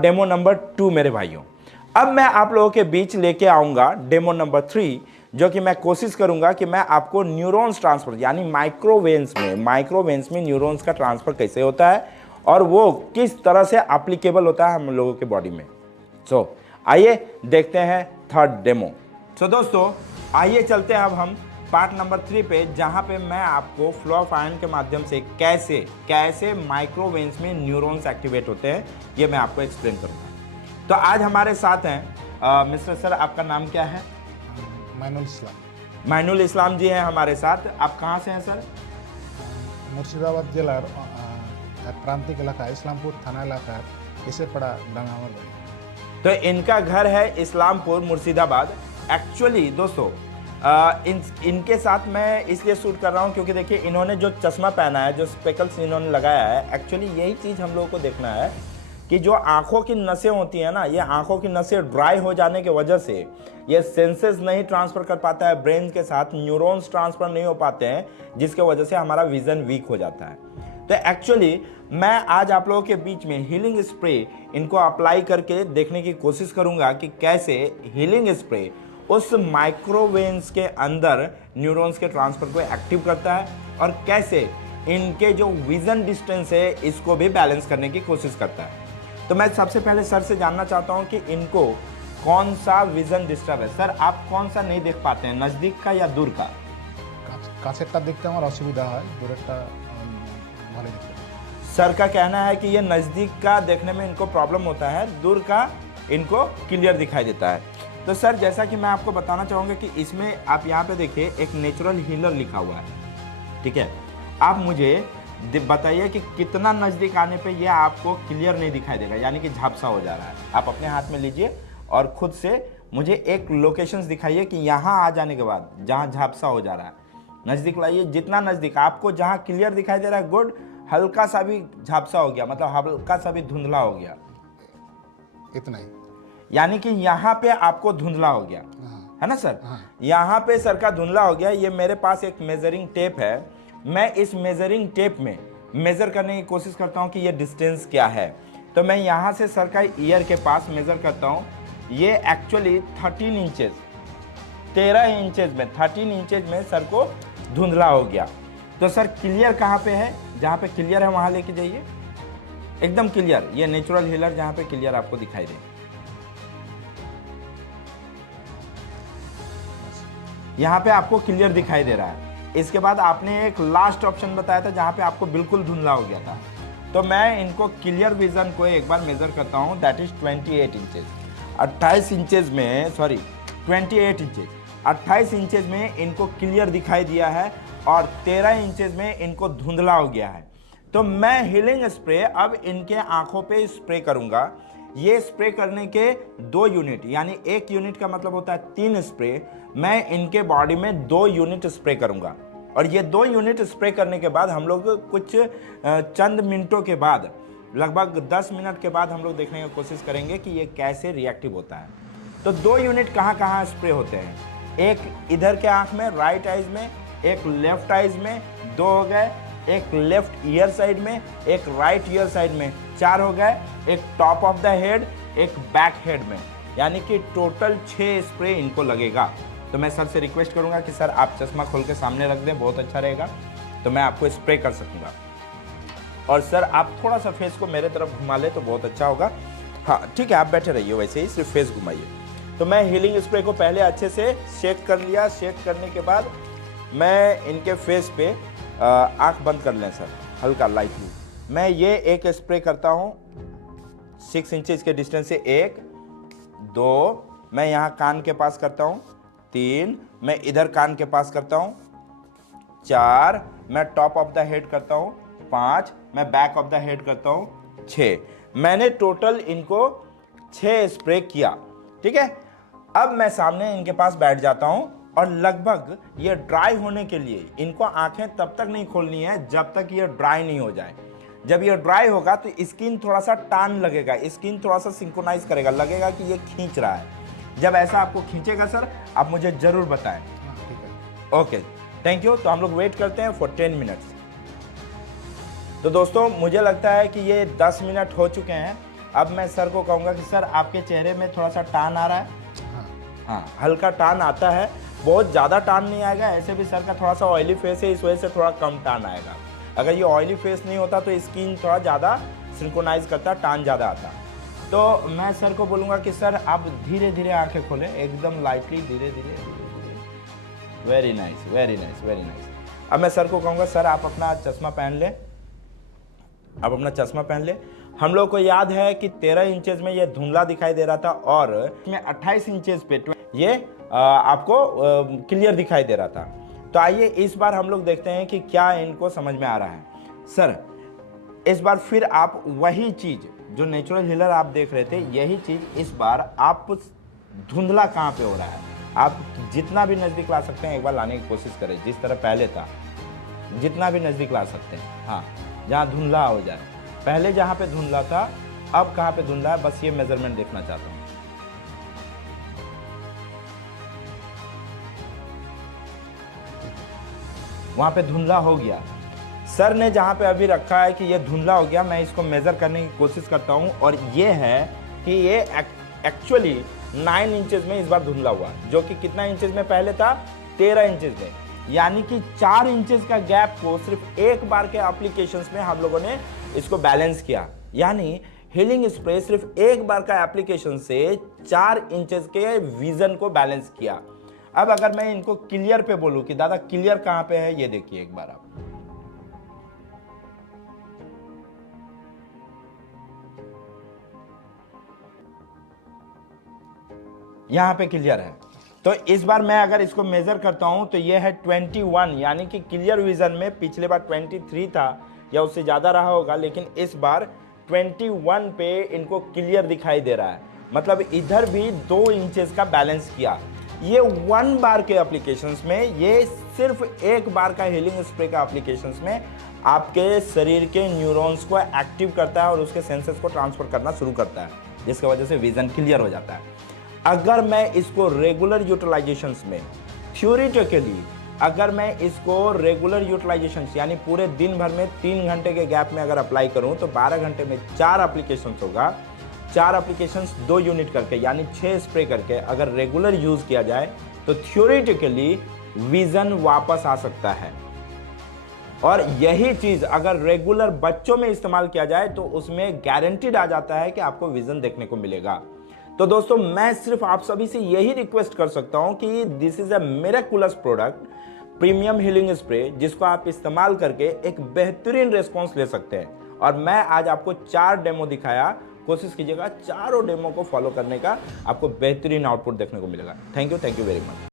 Demo number 2 मेरे भाइयों। अब मैं आप लोगों के बीच लेके आऊंगा डेमो नंबर 3, जो कि मैं कोशिश करूंगा कि मैं आपको न्यूरॉन्स ट्रांसफर यानी माइक्रोवेन्स में न्यूरॉन्स का ट्रांसफर कैसे होता है और वो किस तरह से एप्लीकेबल होता है हम लोगों के बॉडी में। आइए देखते हैं थर्ड डेमो। दोस्तों आइए चलते हैं अब हम पार्ट नंबर 3 पे, जहां पे मैं आपको फ्लो ऑफ आयन के माध्यम से कैसे माइक्रोवेन्स में न्यूरॉन्स एक्टिवेट होते हैं ये मैं आपको एक्सप्लेन करूंगा। तो आज हमारे साथ हैं मिस्टर सर, आपका नाम क्या है? माइनुल इस्लाम जी हैं हमारे साथ। आप कहाँ से हैं सर? मुर्शिदाबाद जिला प्रांतिक इलाका इस्लामपुर थाना इलाका इसे पड़ा डंगावर। तो इनका घर है इस्लामपुर मुर्शिदाबाद। एक्चुअली दोस्तों इनके साथ मैं इसलिए शूट कर रहा हूँ क्योंकि देखिए इन्होंने जो चश्मा पहना है, जो स्पेकल्स इन्होंने लगाया है, एक्चुअली यही चीज़ हम लोगों को देखना है कि जो आंखों की नसें होती हैं ना, ये आंखों की नसें ड्राई हो जाने की वजह से ये सेंसेस नहीं ट्रांसफ़र कर पाता है ब्रेन के साथ, न्यूरॉन्स ट्रांसफ़र नहीं हो पाते हैं, जिसके वजह से हमारा विज़न वीक हो जाता है। तो एक्चुअली मैं आज आप लोगों के बीच में हीलिंग स्प्रे इनको अप्लाई करके देखने की कोशिश करूंगा कि कैसे हीलिंग स्प्रे उस माइक्रोवेन्स के अंदर न्यूरॉन्स के ट्रांसफर को एक्टिव करता है और कैसे इनके जो विजन डिस्टेंस है इसको भी बैलेंस करने की कोशिश करता है। तो मैं सबसे पहले सर से जानना चाहता हूं कि इनको कौन सा विजन डिस्टर्ब है। सर आप कौन सा नहीं देख पाते हैं, नज़दीक का या दूर का? काछेरटा देखते हैं असुविधा है, दूरेरटा भालो दिखते। सर का कहना है कि ये नज़दीक का देखने में इनको प्रॉब्लम होता है, दूर का इनको क्लियर दिखाई देता है। तो सर जैसा कि मैं आपको बताना चाहूँगा कि इसमें आप यहाँ पे देखिए एक नेचुरल हीलर लिखा हुआ है, ठीक है। आप मुझे बताइए कि कितना नज़दीक आने पे ये आपको क्लियर नहीं दिखाई देगा, यानी कि झापसा हो जा रहा है। आप अपने हाथ में लीजिए और खुद से मुझे एक लोकेशंस दिखाइए कि यहाँ आ जाने के बाद जहाँ झापसा हो जा रहा है, नज़दीक लाइए, जितना नज़दीक आपको जहाँ क्लियर दिखाई दे रहा है, गुड। हल्का सा भी झापसा हो गया, मतलब हल्का सा भी धुंधला हो गया, इतना ही, यानी कि यहाँ पे आपको धुंधला हो गया, है ना सर? यहाँ पे सर का धुंधला हो गया। ये मेरे पास एक मेजरिंग टेप है, मैं इस मेजरिंग टेप में मेजर करने की कोशिश करता हूँ कि ये डिस्टेंस क्या है। तो मैं यहाँ से सर का ईयर के पास मेजर करता हूँ। ये एक्चुअली 13 इंचेस 13 इंचेस में सर को धुंधला हो गया। तो सर क्लियर कहाँ पे है? जहाँ पे क्लियर है वहाँ लेके जाइए, एकदम क्लियर। ये नेचुरल हीलर जहाँ पे क्लियर आपको दिखाई दे, यहाँ पे आपको क्लियर दिखाई दे रहा है। इसके बाद आपने एक लास्ट ऑप्शन बताया था जहाँ पे आपको बिल्कुल धुंधला हो गया था। तो मैं इनको क्लियर विजन को एक बार मेजर करता हूँ, दैट इज 28 इंचेस। 28 इंचेस में 28 इंचेस में इनको क्लियर दिखाई दिया है और 13 इंचेस में इनको धुंधला हो गया है। तो मैं हीलिंग स्प्रे अब इनके आंखों पे स्प्रे करूंगा। ये स्प्रे करने के 2 यूनिट, यानी 1 यूनिट का मतलब होता है 3 स्प्रे, मैं इनके बॉडी में 2 यूनिट स्प्रे करूंगा। और ये 2 यूनिट स्प्रे करने के बाद हम लोग कुछ चंद मिनटों के बाद, लगभग 10 मिनट के बाद हम लोग देखने की कोशिश करेंगे कि ये कैसे रिएक्टिव होता है। तो 2 यूनिट कहाँ कहाँ स्प्रे होते हैं? एक इधर के आँख में, राइट आइज में, एक लेफ्ट आइज में, 2 हो गए, एक लेफ्ट ईयर साइड में, एक राइट ईयर साइड में, 4 हो गए, एक टॉप ऑफ द हेड, एक बैक हेड में, यानी कि टोटल 6 स्प्रे इनको लगेगा। तो मैं सर से रिक्वेस्ट करूंगा कि सर आप चश्मा खोल के सामने रख दें, बहुत अच्छा रहेगा, तो मैं आपको स्प्रे कर सकूंगा। और सर आप थोड़ा सा फेस को मेरे तरफ घुमा ले तो बहुत अच्छा होगा। हाँ ठीक है, आप बैठे रहिए वैसे ही, सिर्फ फेस घुमाइए। तो मैं हीलिंग स्प्रे को पहले अच्छे से शेक कर लिया। शेक करने के बाद मैं इनके फेस पे आँख बंद कर लें सर, हल्का लाइटली। मैं ये एक स्प्रे करता हूँ 6 इंचेस के डिस्टेंस से, 1 2, मैं यहाँ कान के पास करता हूँ, 3, मैं इधर कान के पास करता हूँ, 4, मैं टॉप ऑफ द हेड करता हूँ, 5, मैं बैक ऑफ द हेड करता हूँ, 6। मैंने टोटल इनको 6 स्प्रे किया, ठीक है। अब मैं सामने इनके पास बैठ जाता हूँ और लगभग ये ड्राई होने के लिए इनको आंखें तब तक नहीं खोलनी है जब तक ये ड्राई नहीं हो जाए। जब ये ड्राई होगा तो स्किन थोड़ा सा टान लगेगा, स्किन थोड़ा सा सिंक्रोनाइज करेगा, लगेगा कि ये खींच रहा है। जब ऐसा आपको खींचेगा सर, आप मुझे जरूर बताएं। ठीक है, ओके, थैंक यू। तो हम लोग वेट करते हैं फॉर 10 मिनट्स। तो दोस्तों मुझे लगता है कि ये 10 मिनट हो चुके हैं अब मैं सर को कहूँगा कि सर आपके चेहरे में थोड़ा सा टान आ रहा है। हाँ। हाँ, हल्का टान आता है, बहुत ज़्यादा टान नहीं आएगा। ऐसे भी सर का थोड़ा सा ऑयली फेस है, इस वजह से थोड़ा कम टान आएगा। अगर ये ऑयली फेस नहीं होता तो स्किन थोड़ा ज़्यादा सिंक्रोनाइज करता, टान ज़्यादा आता। तो मैं सर को बोलूँगा कि सर आप धीरे धीरे आंखें खोलें, एकदम लाइटली, धीरे धीरे। Very nice, very nice, very nice. अब मैं सर को कहूँगा सर आप अपना चश्मा पहन लें, आप अपना चश्मा पहन लें। हम लोग को याद है कि 13 इंचेस में ये धुंधला दिखाई दे रहा था और इसमें 28 इंचेस पे ये आपको क्लियर दिखाई दे रहा था। तो आइए इस बार हम लोग देखते हैं कि क्या इनको समझ में आ रहा है। सर इस बार फिर आप वही चीज़ जो नेचुरल हीलर आप देख रहे थे, यही चीज़ इस बार आप धुंधला कहाँ पे हो रहा है। आप जितना भी नज़दीक ला सकते हैं एक बार लाने की कोशिश करें, जिस तरह पहले था, जितना भी नज़दीक ला सकते हैं। हाँ, जहाँ धुंधला हो जाए। पहले जहाँ पे धुंधला था, अब कहाँ पे धुंधला है, बस ये मेजरमेंट देखना चाहता हूँ। वहाँ पे धुंधला हो गया। सर ने जहाँ पे अभी रखा है कि ये धुंधला हो गया, मैं इसको मेज़र करने की कोशिश करता हूँ और ये है कि ये एक्चुअली 9 इंचेस में इस बार धुंधला हुआ, जो कि कितना इंचेस में पहले था, 13 इंचेस में। यानी कि 4 इंचेस का गैप को सिर्फ एक बार के एप्लीकेशंस में हम लोगों ने इसको बैलेंस किया। यानी हीलिंग स्प्रे सिर्फ एक बार का एप्लीकेशन से 4 इंचेस के विजन को बैलेंस किया। अब अगर मैं इनको क्लियर पे बोलूं कि दादा क्लियर कहां पे है, ये देखिए एक बार आप। यहां पे क्लियर है। तो इस बार मैं अगर इसको मेजर करता हूं तो ये है 21, यानी कि क्लियर विजन में पिछले बार 23 था या उससे ज्यादा रहा होगा, लेकिन इस बार 21 पे इनको क्लियर दिखाई दे रहा है। मतलब इधर भी 2 इंचेस का बैलेंस किया। ये 1 बार के एप्लीकेशंस में, ये सिर्फ एक बार का हीलिंग स्प्रे का एप्लीकेशंस में आपके शरीर के न्यूरॉन्स को एक्टिव करता है और उसके सेंसेस को ट्रांसफर करना शुरू करता है, जिसकी वजह से विजन क्लियर हो जाता है। अगर मैं इसको रेगुलर यूटिलाइजेशंस में, थ्योरेटिकली अगर मैं इसको रेगुलर यूटिलाइजेशंस यानी पूरे दिन भर में 3 घंटे के गैप में अगर अप्लाई करूं तो 12 घंटे में 4 एप्लीकेशंस होगा। 4 एप्लीकेशंस 2 यूनिट करके यानी 6 स्प्रे करके अगर रेगुलर यूज किया जाए तो थ्योरेटिकली विजन वापस आ सकता है। और यही चीज अगर रेगुलर बच्चों में इस्तेमाल किया जाए तो उसमें गारंटीड आ जाता है कि आपको विजन देखने को मिलेगा। तो दोस्तों मैं सिर्फ आप सभी से यही रिक्वेस्ट कर सकता हूं कि this is a miraculous product, premium healing spray, जिसको आप इस्तेमाल करके एक बेहतरीन रिस्पॉन्स ले सकते हैं। और मैं आज आपको 4 डेमो दिखाया, कोशिश कीजिएगा चारों डेमो को फॉलो करने का, आपको बेहतरीन आउटपुट देखने को मिलेगा। Thank you very much.